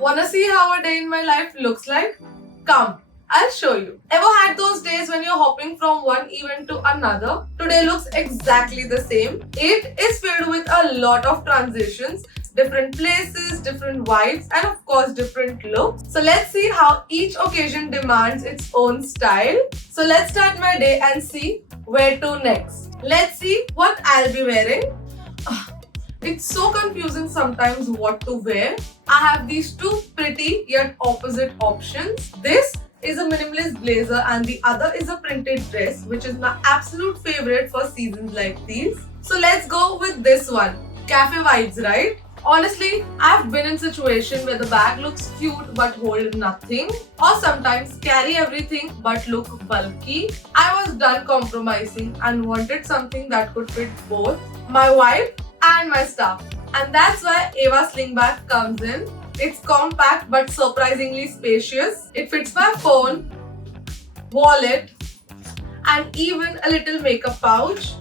Wanna see how a day in my life looks like? Come, I'll show you. Ever had those days when you're hopping from one event to another? Today looks exactly the same. It is filled with a lot of transitions, different places, different vibes, and of course different looks. So let's see how each occasion demands its own style. So let's start my day and see where to next. Let's see what I'll be wearing. It's so confusing sometimes what to wear. I have these two pretty yet opposite options. This is a minimalist blazer and the other is a printed dress, which is my absolute favorite for seasons like these. So let's go with this one. Cafe vibes, right? Honestly, I've been in situation where the bag looks cute but hold nothing, or sometimes carry everything but look bulky. I was done compromising and wanted something that could fit both my vibe and my stuff. And that's why Eva Slingback comes in. It's compact but surprisingly spacious. It fits my phone, wallet, and even a little makeup pouch.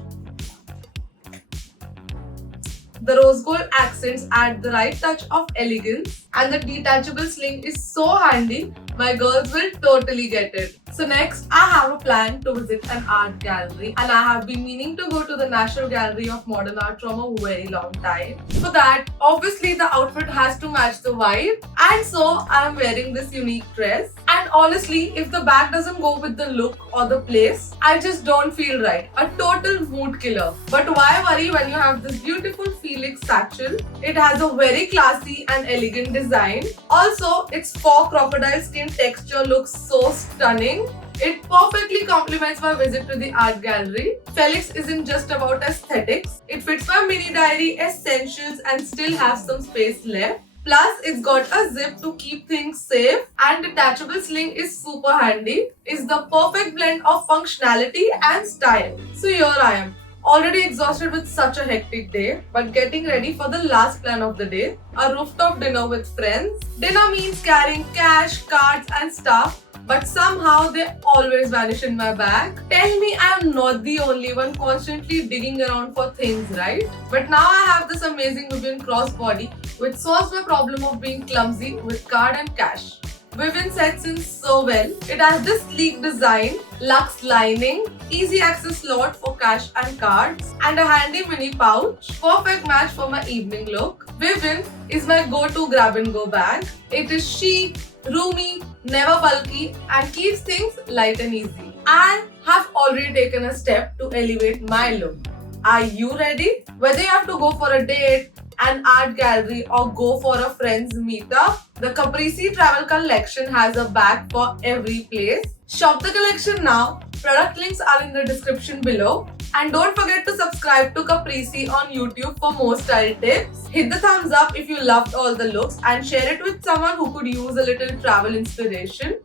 The rose gold accents add the right touch of elegance, and the detachable sling is so handy. My girls will totally get it. So next, I have a plan to visit an art gallery, and I have been meaning to go to the National Gallery of Modern Art from a very long time. For that, obviously the outfit has to match the vibe, and so I am wearing this unique dress. And honestly, if the bag doesn't go with the look or the place, I just don't feel right. A total mood killer. But why worry when you have this beautiful Felix satchel? It has a very classy and elegant design. Also, its faux crocodile skin texture looks so stunning. It perfectly complements my visit to the art gallery. Felix isn't just about aesthetics. It fits my mini diary essentials and still has some space left. Plus, it's got a zip to keep things safe, and detachable sling is super handy. It's the perfect blend of functionality and style. So here I am, already exhausted with such a hectic day, but getting ready for the last plan of the day, a rooftop dinner with friends. Dinner means carrying cash, cards and stuff, but somehow they always vanish in my bag. Tell me I am not the only one constantly digging around for things, right? But now I have this amazing Vivian crossbody which solves my problem of being clumsy with card and cash. Vivian sets in so well. It has this sleek design, luxe lining, easy access slot for cash and cards, and a handy mini pouch. Perfect match for my evening look. Vivian is my go-to grab-and-go bag. It is chic, roomy, never bulky, and keeps things light and easy. I have already taken a step to elevate my look. Are you ready? Whether you have to go for a date, an art gallery, or go for a friend's meetup, the Caprese Travel Collection has a bag for every place. Shop the collection now. Product links are in the description below. And don't forget to subscribe to Caprese on YouTube for more style tips. Hit the thumbs up if you loved all the looks and share it with someone who could use a little travel inspiration.